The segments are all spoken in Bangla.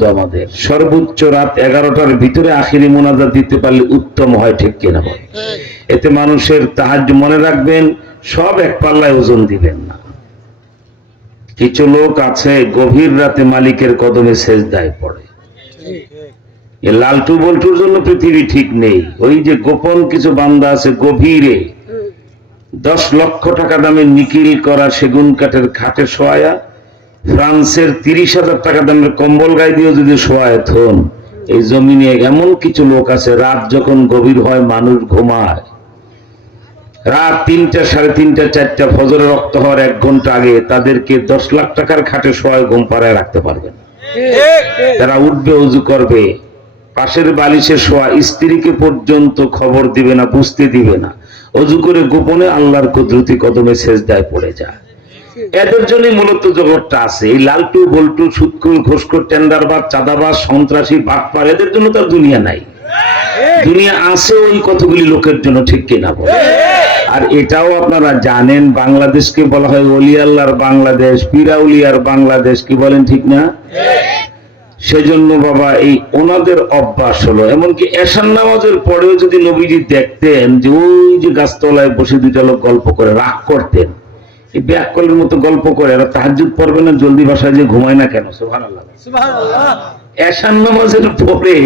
পর্যন্ত আমাদের সর্বোচ্চ রাত 11টার ভিতরে আখিরি মোনাজাত দিতে পারলে উত্তম হয়, ঠিক কিনা বল? এতে মানুষের তাহাজ্জুদ, মনে রাখবেন সব এক পাল্লায় ওজন দিবেন না। কিছু লোক আছে গভীর রাতে মালিকের কদমে সেজদায় পড়ে। এই লালটু বল্টুর জন্য পৃথিবী ঠিক নেই। ওই যে গোপন কিছু বান্দা আছে গভীরে 10 লক্ষ টাকা দামের নিকিল করা সেগুন কাঠের খাটে শোয়া, ফ্রান্সের 30,000 টাকা দামের কম্বল গায়ে দিয়ে যদি শোয়ায় থন, এই জমিনে এমন কিছু লোক আছে রাত যখন গভীর হয় মানুষ ঘুমায়, রাত 3টা, 3:30, 4টা, ফজরের রক্ত হওয়ার 1 ঘন্টা আগে তাদেরকে 10 লাখ টাকার খাটে শোয়ায় ঘুম পাড়ায় রাখতে পারবেন। তারা উঠবে, ওযু করবে, পাশের বালিশে শোয়া স্ত্রীকে পর্যন্ত খবর দিবে না, বুঝতে দিবে না, ওযু করে গোপনে আল্লাহর কুদরতি কদমে সেজদায় পড়ে যায়। এদের জন্যই মূলত জগৎটা আছে। এই লালটু বল্টু, সুদখোর, ঘুষখোর, টেন্ডারবাজ, চাঁদাবাজ, সন্ত্রাসী, বাটপার, এদের জন্য তার দুনিয়া নাই। দুনিয়া আছে ওই কতগুলি লোকের জন্য, ঠিক কিনা বলে? আর এটাও আপনারা জানেন, বাংলাদেশকে বলা হয় ওলি আল্লাহর বাংলাদেশ, পিরাউলিয়ার বাংলাদেশ, কি বলেন ঠিক না? সেজন্য বাবা এই ওনাদের অভ্যাস হলো, এমনকি এশার নামাজের পরেও যদি নবীজি দেখতেন যে ওই যে গাছতলায় বসে 2টা লোক গল্প করে, রাগ করতেন। এই ব্যাককলের মতো গল্প করে, এরা তাহাজ্জুদ পড়বে না, জলদি বাসায় যে ঘুমায় না কেন? সুবহানাল্লাহ, সুবহানাল্লাহ। এশার নামাজের পরে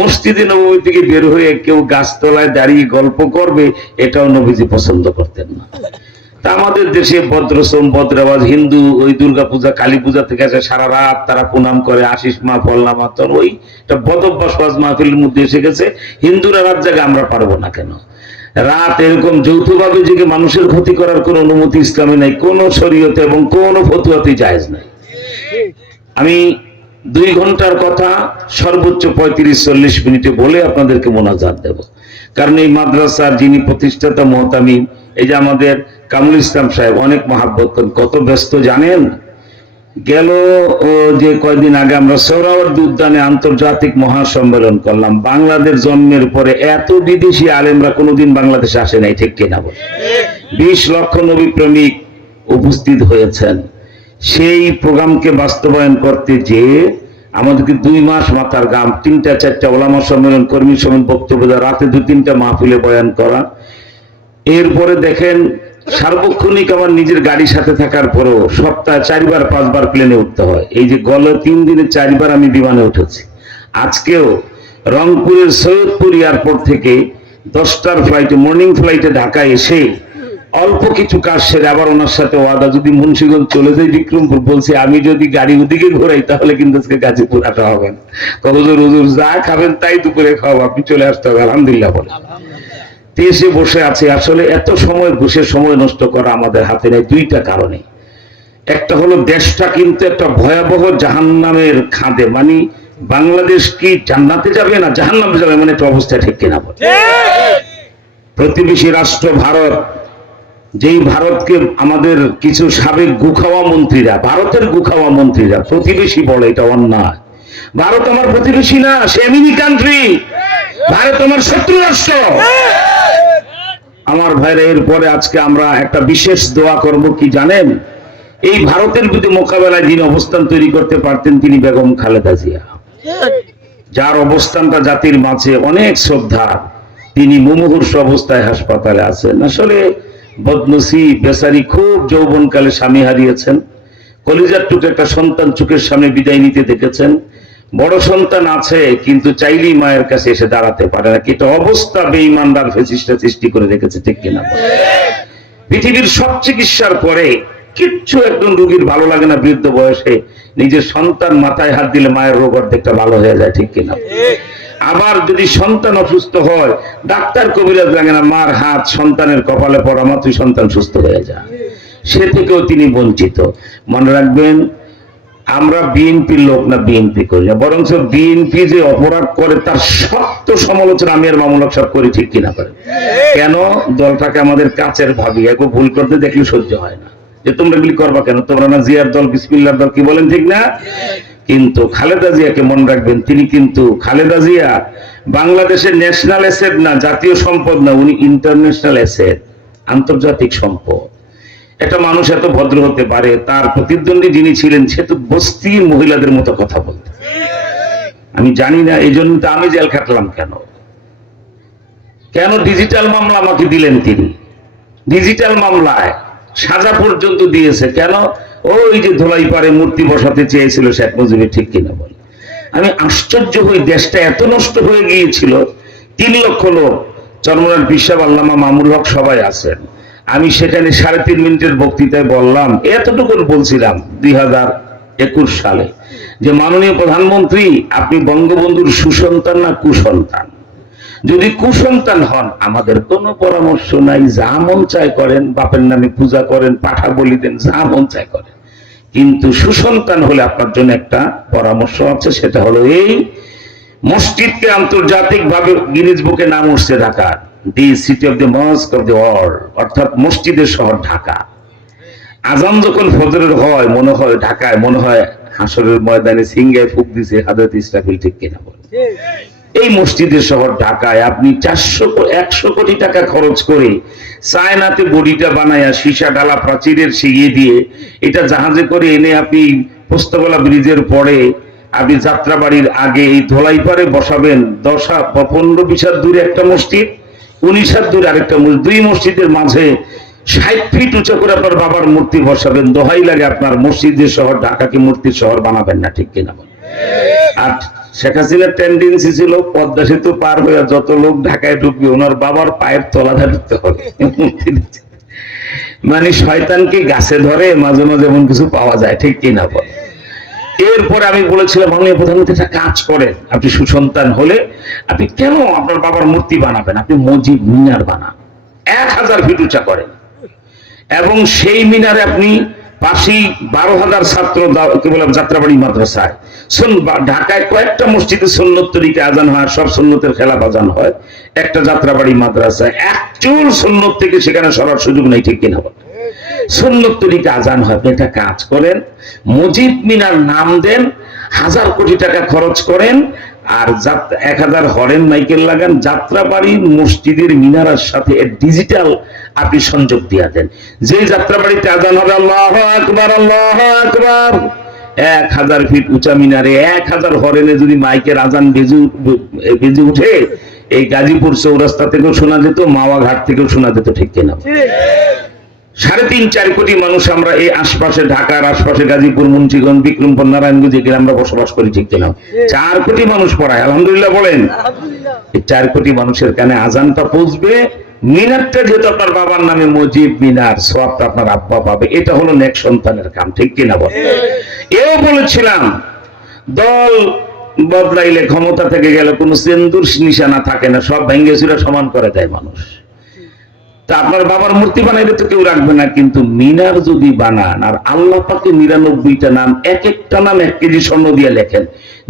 মসজিদে নববী থেকে বের হয়ে কেউ গাছতলায় দাঁড়িয়ে গল্প করবে, এটাও নবীজি পছন্দ করতেন না। তা আমাদের দেশে ভদ্রশ্রম, ভদ্রাবাজ হিন্দু ওই দুর্গা পূজা, কালী পূজা থেকে আসে, সারা রাত তারা প্রণাম করে, আশিস মা, ফল্লা মা, তোর ওই বদভ্যাস মাহফিলের মধ্যে এসে গেছে। হিন্দুরা রাত জায়গা, আমরা পারবো না কেন? রাত এরকম যৌথভাবে জেগে মানুষের ক্ষতি করার কোন অনুমতি ইসলামে নাই, কোন শরীয়তে এবং কোন ফতুয়াতে জায়েজ নাই। আমি 2 ঘন্টার কথা সর্বোচ্চ 35-40 মিনিটে বলে আপনাদেরকে মোনাজাত দেব। কারণ এই মাদ্রাসার যিনি প্রতিষ্ঠাতা মুহতামিম, এই যে আমাদের কামরুল ইসলাম সাহেব, অনেক মহাব্বত, কত ব্যস্ত জানেন। গেল যে কয়েকদিন আগে আমরা সোহরাওয়ার্দী উদ্যানে আন্তর্জাতিক মহাসম্মেলন করলাম। বাংলাদেশ জন্মের পরে এত বিদেশি আলেমরা কোনোদিন বাংলাদেশে আসে নাই, ঠিক কিনা বল? 20 লক্ষ নবী প্রেমিক উপস্থিত হয়েছেন। সেই প্রোগ্রামকে বাস্তবায়ন করতে যে আমাদেরকে 2 মাস মাথার গাম, 3টা-4টা ওলামা সম্মেলন, কর্মী সম্মেলন, বক্তব্য দেওয়া, রাতে 2-3টা মাহফিলে বয়ান করা। এরপরে দেখেন সার্বক্ষণিক আমার নিজের গাড়ির সাথে থাকার পরেও সপ্তাহে 4-5 প্লেনে উঠতে হয়। এই যে গত 3 দিনে 4 বার আমি বিমানে উঠেছি। আজকেও রংপুরের সৈয়দপুর এয়ারপোর্ট থেকে 10টার ফ্লাইটে, মর্নিং ফ্লাইটে ঢাকায় এসে অল্প কিছু কাজ সেরে আবার ওনার সাথে ওয়াদা, যদি মুন্সিগঞ্জ চলে যাই বিক্রমপুর, বলছি আমি যদি গাড়ি ওদিকে ঘোরাই তাহলে কিন্তু আজকে গাজীপুর আসা হবে না। হুজুর যা খাবেন তাই দুপুরে খাওয়া, আপনি চলে আসতে হবে। আলহামদুলিল্লাহ বলে এসে বসে আছে। আসলে এত সময় বসে সময় নষ্ট করা আমাদের হাতে নেই 2টা কারণে। একটা হলো দেশটা কিন্তু একটা ভয়াবহ জাহান্নামের খাদে, মানে বাংলাদেশ কি জান্নাতে যাবে না জাহান্নামে যাবে, মানে একটা অবস্থা, ঠিক কিনা বল? প্রতিবেশী রাষ্ট্র ভারত, যেই ভারতকে আমাদের কিছু সাবেক গুখাওয়া মন্ত্রীরা, ভারতের গুখাওয়া মন্ত্রীরা প্রতিবেশী বলে, এটা অন্যায়। ভারত আমার প্রতিবেশী না, সে এনিমি কান্ট্রি। ভারত আমার শত্রু রাষ্ট্র। আমার ভাইরা, এরপরে আজকে আমরা একটা বিশেষ দোয়া করব, কি জানেন? এই ভারতের বিরুদ্ধে মোকাবেলায় যিনি অবস্থান তৈরি করতে পারতেন, তিনি বেগম খালেদা জিয়া, যার অবস্থানটা জাতির মাঝে অনেক শ্রদ্ধা। তিনি মুমূর্ষু অবস্থায় হাসপাতালে আছেন। আসলে বদনসিব বেচারি, খুব যৌবনকালে স্বামী হারিয়েছেন, কলিজার টুকু একটা সন্তান চোখের সামনে বিদায় নিতে দেখেছেন। বড় সন্তান আছে কিন্তু চাইলেই মায়ের কাছে এসে দাঁড়াতে পারে না। কিন্তু অবস্থা বেঈমানদার ফেসিস্টটা সৃষ্টি করে রেখেছে, ঠিক কিনা? পৃথিবীর সব চিকিৎসার পরে কিচ্ছু একজন রোগীর ভালো লাগে না বৃদ্ধ বয়সে নিজের সন্তান মাথায় হাত দিলে মায়ের রোগ অর্ধেকটা ভালো হয়ে যায়, ঠিক কিনা? আবার যদি সন্তান অসুস্থ হয়, ডাক্তার কবিরাজ লাগে না, মার হাত সন্তানের কপালে পড়া মাত্রই সন্তান সুস্থ হয়ে যায়। সে থেকেও তিনি বঞ্চিত। মনে রাখবেন, আমরা বিএনপির লোক না, বিএনপি করি না, বরং বিএনপি যে অপরাধ করে তার শক্ত সমালোচনা আমি আর মামুন হক সাহেব করি, ঠিক কিনা করে? কেন? দলটাকে আমাদের কাছের ভাবি, একটু ভুল করতে দেখলে সহ্য হয় না, যে তোমরা এগুলি করবা কেন, তোমরা না জিয়ার দল, বিসমিল্লাহর দল, কি বলেন, ঠিক না? কিন্তু খালেদা জিয়াকে মনে রাখবেন, তিনি কিন্তু, খালেদা জিয়া বাংলাদেশের ন্যাশনাল অ্যাসেট না, জাতীয় সম্পদ না, উনি ইন্টারন্যাশনাল অ্যাসেট, আন্তর্জাতিক সম্পদ। একটা মানুষ এত ভদ্র হতে পারে, তার প্রতিদ্বন্দ্বী যিনি ছিলেন সে তো বস্তির মহিলাদের মতো কথা বলতেন। আমি জানি না, এই জন্য তো আমি জেল খাটলাম। কেন কেন ডিজিটাল মামলা আমাকে দিলেন তিনি? ডিজিটাল মামলায় সাজা পর্যন্ত দিয়েছে। কেন? ওই যে ধোলাইপাড়ে মূর্তি বসাতে চেয়েছিল শেখ মুজিবের, ঠিক কিনা বল? আমি আশ্চর্য হই, দেশটা এত নষ্ট হয়ে গিয়েছিল। 3 লক্ষ লোক, চরমনার বিশ্বাব, আল্লামা মামুল হক সবাই আছেন। আমি সেখানে 3.5 মিনিটের বক্তৃতায় বললাম, এতটুকু বলছিলাম 2021 সালে, যে মাননীয় প্রধানমন্ত্রী, আপনি বঙ্গবন্ধুর সুসন্তান না কুসন্তান? যদি কুসন্তান হন আমাদের কোনো পরামর্শ নাই, যা মন চায় করেন, বাপের নামে পূজা করেন, পাঠা বলি দেন, যা মন চায় করেন। কিন্তু সুসন্তান হলে আপনার জন্য একটা পরামর্শ আছে, সেটা হলো এই মসজিদকে আন্তর্জাতিক ভাবে গিনেস বুকে নাম উঠছে Dhaka, the city of the mosque of the world, অর্থাৎ মসজিদের শহর ঢাকা। আজান যখন ফজরের হয় মনে হয় ঢাকায়, মনে হয় হাসরের ময়দানে সিংহায় ফুক দিছে হাজরত ইসরাফিল, ঠিক কিনা বলে? এই মসজিদের শহর ঢাকায় আপনি 100 কোটি টাকা খরচ করে চায়নাতে বডিটা বানায়া সীসা ডালা প্রাচীরের শিখিয়ে দিয়ে এটা জাহাজে করে এনে আপনি পোস্তগোলা ব্রিজের পরে আপনি যাত্রাবাড়ির আগে এই ধোলাইপাড়ে বসাবেন। 15-20 হাত দূরে একটা মসজিদ, 19 হাত দূরে আরেকটা মসজিদ, 2 মসজিদের মাঝে 60 ফিট উঁচা করে আপনার বাবার মূর্তি বসাবেন। দোহাই লাগে আপনার, মসজিদের শহর ঢাকাকে মূর্তির শহর বানাবেন না, ঠিক কিনা বল? আর শেখ হাসিনার টেন্ডেন্সি ছিল পদ্মা সেতু পার হয়ে যত লোক ঢাকায় ঢুকবে ওনার বাবার পায়ের তলাটা ঢুকতে হবে। মানে শয়তানকে গাছে ধরে মাঝে মাঝে এমন কিছু পাওয়া যায়, ঠিক কিনা বল? এরপরে আমি বলেছিলাম, মাননীয় প্রধানমন্ত্রী একটা কাজ করেন, আপনি সুসন্তান হলে আপনি কেন আপনার বাবার মূর্তি বানাবেন? আপনি মসজিদ মিনার বানান, 1000 ফিট উঁচা করেন, এবং সেই মিনারে আপনি পাশেই 12,000 ছাত্র কি বললাম যাত্রাবাড়ি মাদ্রাসায় ঢাকায় কয়েকটা মসজিদে সুন্নত তরিকে আজান হয়, সব সুন্নতের খেলাফ আজান হয়। একটা যাত্রাবাড়ি মাদ্রাসায় একচুল সুন্নত থেকে সেখানে সরার সুযোগ নেই, ঠিক কিনা বল? সুন্নত তরিকে আজান হয়। আপনি একটা কাজ করেন, মসজিদ মিনার নাম দেন, 1000 কোটি টাকা খরচ করেন, আর 1000 হরেন মাইকেল লাগান, যাত্রাবাড়ির মসজিদের মিনারের সাথে ডিজিটাল আপনি সংযোগ দিয়ে দেন। যে যাত্রাবাড়িতে আজান হবে আল্লাহু আকবার আল্লাহু আকবার, 1000 ফিট উঁচা মিনারে 1000 হরেনে যদি মাইকের আজান বেজে উঠে, এই গাজীপুর চৌরাস্তা থেকেও শোনা যেত, মাওয়া ঘাট থেকেও শোনা যেত, ঠিক কিনা? 3.5-4 কোটি মানুষ আমরা এই আশপাশে, ঢাকার আশপাশে গাজীপুর, মুন্সিগঞ্জ, বিক্রমপুর, নারায়ণগঞ্জ এগুলো আমরা বসবাস করি, ঠিক কিনা? 4 কোটি মানুষ পড়ায়, আলহামদুলিল্লাহ বলেন। এই 4 কোটি মানুষের কানে আজানটা পৌঁছবে। মিনারটা যেহেতু আপনার বাবার নামে মসজিদ মিনার, সওয়াবটা আপনার আব্বা পাবে। এটা হলো নেক সন্তানের কাম, ঠিক কিনা বল? এও বলেছিলাম, দল বদলাইলে, ক্ষমতা থেকে গেলে কোনো সেন্দুর নিশানা থাকে না, সব ভেঙ্গে চুরে সমান করে দেয় মানুষ। তা আপনার বাবার মূর্তি বানাইলে তো কেউ রাখবে না, কিন্তু মিনার যদি বানান, আর আল্লাহ পাকে 99টা নাম, এক একটা নাম 1 কেজি স্বর্ণ দিয়ে লেখেন,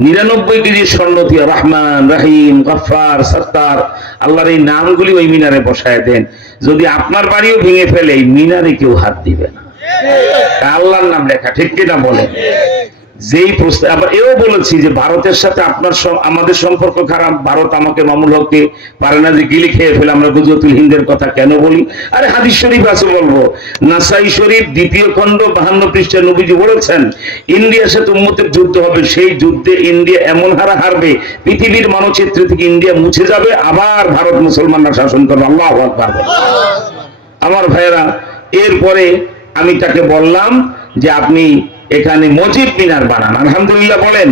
99 কেজি স্বর্ণ দিয়ে রহমান, রহিম, গফফার, সত্তার, আল্লাহর এই নামগুলি ওই মিনারে বসায় দেন। যদি আপনার বাড়িও ভেঙে ফেলে, এই মিনারে কেউ হাত দিবে না, আল্লাহর নাম লেখা, ঠিক কিনা বলেন? যেই প্রশ্ন আবার এও বলেছি যে ভারতের সাথে আপনার আমাদের সম্পর্ক খারাপ, ভারত আমাকে মামুল হককে পারে না যে গিলি খেয়ে ফেলে। আমরা গুজরাতুল হিন্দের কথা কেন বলি? আরে হাদিস শরীফ আছে, বলবো। নাসাই শরীফ 2য় খণ্ড 52 পৃষ্ঠায় নবীজি বলেছেন, ইন্ডিয়ার সাথে উম্মতের যুদ্ধ হবে, সেই যুদ্ধে ইন্ডিয়া এমন হারা হারবে, পৃথিবীর মানচিত্র থেকে ইন্ডিয়া মুছে যাবে, আবার ভারত মুসলমানরা শাসন করবে। আল্লাহু আকবার। আমার ভাইয়েরা, এরপরে আমি তাকে বললাম যে আপনি এখানে মসজিদ মিনার বানান, আলহামদুলিল্লাহ বলেন।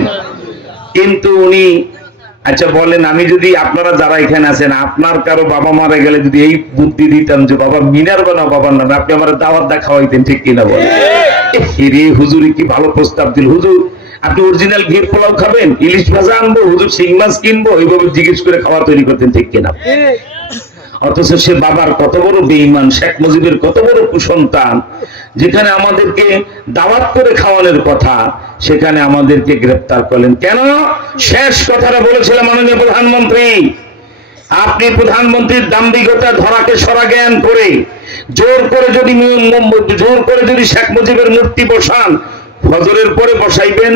কিন্তু উনি আচ্ছা বলেন, আমি যদি আপনারা যারা এখানে আছেন, আপনার কারো বাবা মারা গেলে যদি এই বুদ্ধি দিতাম যে বাবা মিনার বানাও বাবার নামে, আপনি আমার দাওয়াত দা খাওয়াইতেন, ঠিক কিনা বলেন? রে হুজুরি কি ভালো প্রস্তাব দিল। হুজুর আপনি অরিজিনাল ঘির পোলাও খাবেন, ইলিশ ভাজা আনবো, হুজুর শিং মাছ কিনবো, এইভাবে জিজ্ঞেস করে খাওয়া তৈরি করতেন, ঠিক কিনা? অথচ সে বাবার কত বড় বেঈমান, শেখ মুজিবের কত বড় কুসন্তান, যেখানে আমাদেরকে দাওয়াত করে খাওয়ানোর কথা, সেখানে আমাদেরকে গ্রেফতার করলেন কেন? শেষ কথাটা বলেছিলাম মাননীয় প্রধানমন্ত্রী, আপনি প্রধানমন্ত্রীর দাম্ভিকতা ধরাকে সরা জ্ঞান করে জোর করে যদি শেখ মুজিবের মূর্তি বসান, ফজরের পরে বসাইবেন,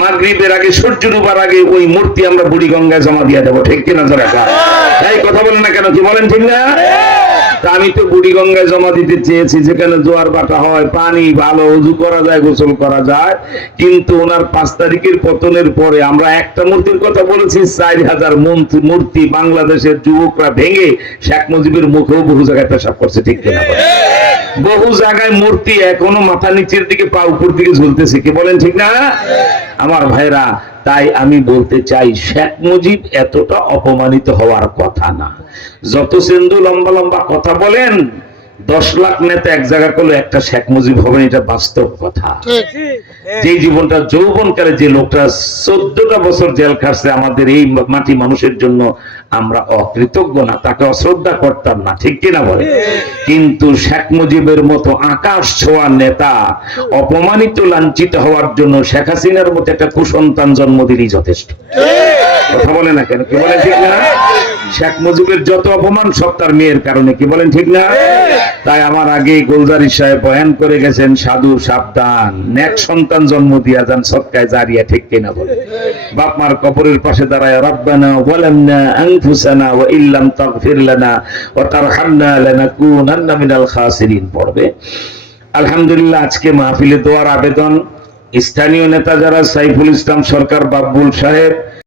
মাগরিবের আগে, সূর্য ডুবার আগে ওই মূর্তি আমরা বুড়িগঙ্গায় জমা দিয়ে দেবো, ঠিক কিনা? জোরে এই কথা বলেন না কেন? কি বলেন, ঠিক না? তা আমি তো বুড়িগঙ্গায় জমা দিতে চেয়েছি, যেখানে জোয়ার বাটা হয়, পানি ভালো, উজু করা যায়, গোসল করা যায়। কিন্তু ওনার 5 তারিখের পতনের পরে আমরা একটা মূর্তির কথা বলেছি, 4000 মূর্তি বাংলাদেশের যুবকরা ভেঙে শেখ মুজিবের মুখেও বহু জায়গায় পেশাব করছে, ঠিক কিনা? বহু জায়গায় মূর্তি এখনো মাথা নিচের দিকে পা উপর দিকে ঝুলতেছে, কি বলেন ঠিক না? আমার ভাইরা, তাই আমি বলতে চাই শেখ মুজিব এতটা অপমানিত হওয়ার কথা না। যত সিন্ধু লম্বা লম্বা কথা বলেন, 10 লাখ নেতা এক জায়গা করলে একটা শেখ মুজিব হবেন, এটা বাস্তব কথা। যে জীবনটা যৌবনকালে যে লোকটা 14টা বছর জেল খাটছে আমাদের এই মাটি মানুষের জন্য, আমরা অকৃতজ্ঞ না, তাকে অশ্রদ্ধা করতাম না, ঠিক কিনা বলে? কিন্তু শেখ মুজিবের মতো আকাশ ছোঁয়া নেতা অপমানিত লাঞ্ছিত হওয়ার জন্য শেখ হাসিনার মতো একটা কুসন্তান জন্ম দিলেই যথেষ্ট। কথা বলে না কেন? কি বলেন ঠিক না? শেখ মুজিবের যত অপমান সব তার মেয়ের কারণে, কি বলেন ঠিক না? তাই আমার আগে গোলজারি সাহেব বয়ান করে গেছেন, সাধু সাবধান, নেক সন্তান জন্ম দিয়া যান সদকায়ে জারিয়া, ঠিক কিনা বলে? বাপ মার কবরের পাশে দাঁড়ায় রব্বানা যালামনা আনফুসানা ওয়া ইল্লাম তাগফির লানা ওয়া তারহামনা লানাকুনান্না মিনাল খাসিরিন পড়বে। আলহামদুলিল্লাহ, আজকে মাহফিলে দোয়ার আবেদন স্থানীয় নেতা যারা সাইফুল ইসলাম সরকার, বাবুল সাহেব,